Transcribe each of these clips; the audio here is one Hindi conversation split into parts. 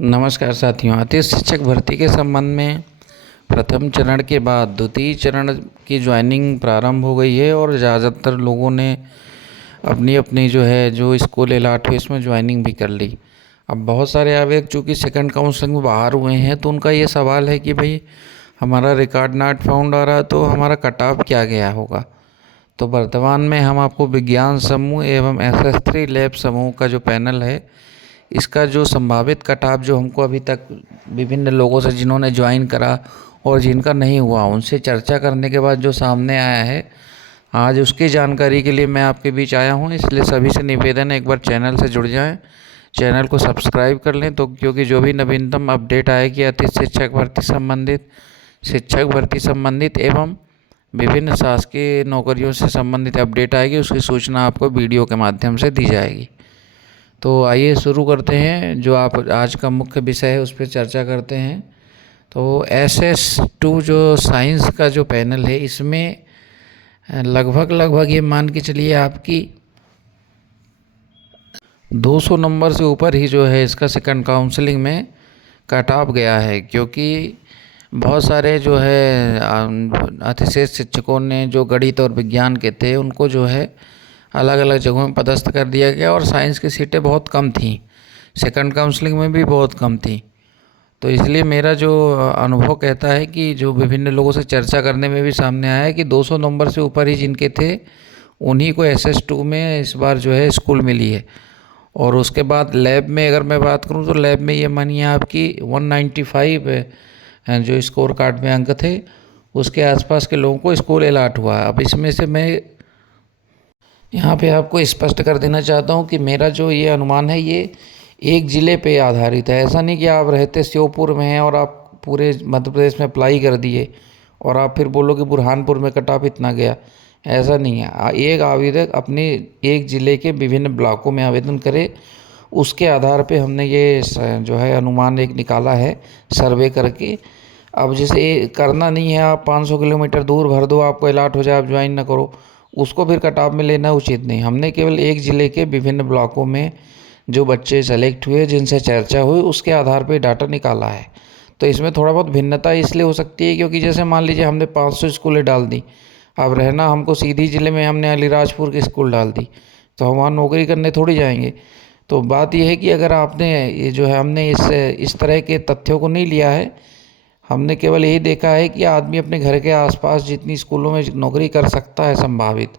नमस्कार साथियों। अतिथि शिक्षक भर्ती के संबंध में प्रथम चरण के बाद द्वितीय चरण की ज्वाइनिंग प्रारंभ हो गई है और ज़्यादातर लोगों ने अपनी अपनी जो स्कूल अलॉट हुई इसमें ज्वाइनिंग भी कर ली। अब बहुत सारे आवेदक चूँकि सेकंड काउंसलिंग में बाहर हुए हैं तो उनका ये सवाल है कि भाई हमारा रिकॉर्ड नॉट फाउंड आ रहा तो हमारा कट ऑफ क्या गया होगा। तो वर्तमान में हम आपको विज्ञान समूह एवं SS3 लैब समूह का जो पैनल है इसका जो संभावित कट ऑफ जो हमको अभी तक विभिन्न लोगों से जिन्होंने ज्वाइन करा और जिनका नहीं हुआ उनसे चर्चा करने के बाद जो सामने आया है आज उसकी जानकारी के लिए मैं आपके बीच आया हूं। इसलिए सभी से निवेदन है एक बार चैनल से जुड़ जाएं, चैनल को सब्सक्राइब कर लें तो क्योंकि जो भी नवीनतम अपडेट आएगी अतिथि शिक्षक भर्ती संबंधित एवं विभिन्न शासकीय नौकरियों से संबंधित अपडेट आएगी उसकी सूचना आपको वीडियो के माध्यम से दी जाएगी। तो आइए शुरू करते हैं। जो आप आज का मुख्य विषय है उस पर चर्चा करते हैं। तो SS2 जो साइंस का जो पैनल है इसमें लगभग ये मान के चलिए आपकी 200 नंबर से ऊपर ही जो है इसका सेकंड काउंसलिंग में कट ऑफ गया है, क्योंकि बहुत सारे जो है अतिथि शिक्षकों ने जो गणित और विज्ञान के थे उनको जो है अलग अलग जगहों में पदस्थ कर दिया गया और साइंस की सीटें बहुत कम थीं, सेकंड काउंसलिंग में भी बहुत कम थी। तो इसलिए मेरा जो अनुभव कहता है कि जो विभिन्न लोगों से चर्चा करने में भी सामने आया है कि 200 नंबर से ऊपर ही जिनके थे उन्हीं को SS2 में इस बार जो है स्कूल मिली है। और उसके बाद लैब में अगर मैं बात करूं तो लैब में ये मानिए आपकी 195 जो स्कोर कार्ड में अंक थे उसके आसपास के लोगों को स्कूल अलॉट हुआ। अब इसमें से मैं यहाँ पे आपको स्पष्ट कर देना चाहता हूँ कि मेरा जो ये अनुमान है ये एक ज़िले पे आधारित है। ऐसा नहीं कि आप रहते श्योपुर में हैं और आप पूरे मध्य प्रदेश में अप्लाई कर दिए और आप फिर बोलो कि बुरहानपुर में कट ऑफ इतना गया, ऐसा नहीं है। एक आवेदक अपने एक ज़िले के विभिन्न ब्लॉकों में आवेदन करे, उसके आधार पे हमने ये जो है अनुमान एक निकाला है सर्वे करके। अब जैसे करना नहीं है आप 500 किलोमीटर दूर भर दो आपको अलॉट हो जाए आप ज्वाइन ना करो, उसको फिर कट ऑफ में लेना उचित नहीं। हमने केवल एक ज़िले के विभिन्न ब्लॉकों में जो बच्चे सेलेक्ट हुए जिनसे चर्चा हुई उसके आधार पर डाटा निकाला है। तो इसमें थोड़ा बहुत भिन्नता इसलिए हो सकती है क्योंकि जैसे मान लीजिए हमने 500 स्कूलें डाल दी, अब रहना हमको सीधी ज़िले में हमने अलीराजपुर की स्कूल डाल दी तो हम वहाँ नौकरी करने थोड़ी जाएंगे। तो बात यह है कि अगर आपने ये जो है हमने इस तरह के तथ्यों को नहीं लिया है, हमने केवल यही देखा है कि आदमी अपने घर के आसपास जितनी स्कूलों में नौकरी कर सकता है संभावित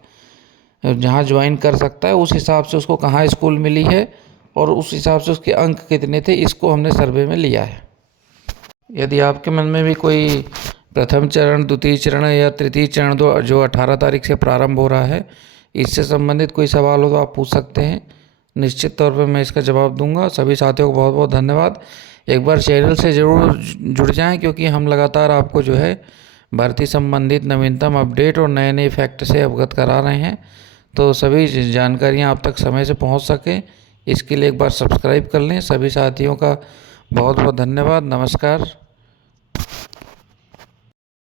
जहाँ ज्वाइन कर सकता है उस हिसाब से उसको कहाँ स्कूल मिली है और उस हिसाब से उसके अंक कितने थे इसको हमने सर्वे में लिया है। यदि आपके मन में भी कोई प्रथम चरण, द्वितीय चरण या तृतीय चरण जो 18 तारीख से प्रारंभ हो रहा है इससे संबंधित कोई सवाल हो तो आप पूछ सकते हैं, निश्चित तौर पर मैं इसका जवाब दूंगा। सभी साथियों को बहुत बहुत धन्यवाद। एक बार चैनल से ज़रूर जुड़ जाएं क्योंकि हम लगातार आपको जो है भर्ती संबंधित नवीनतम अपडेट और नए नए फैक्ट से अवगत करा रहे हैं। तो सभी जानकारियां आप तक समय से पहुंच सकें इसके लिए एक बार सब्सक्राइब कर लें। सभी साथियों का बहुत बहुत धन्यवाद। नमस्कार।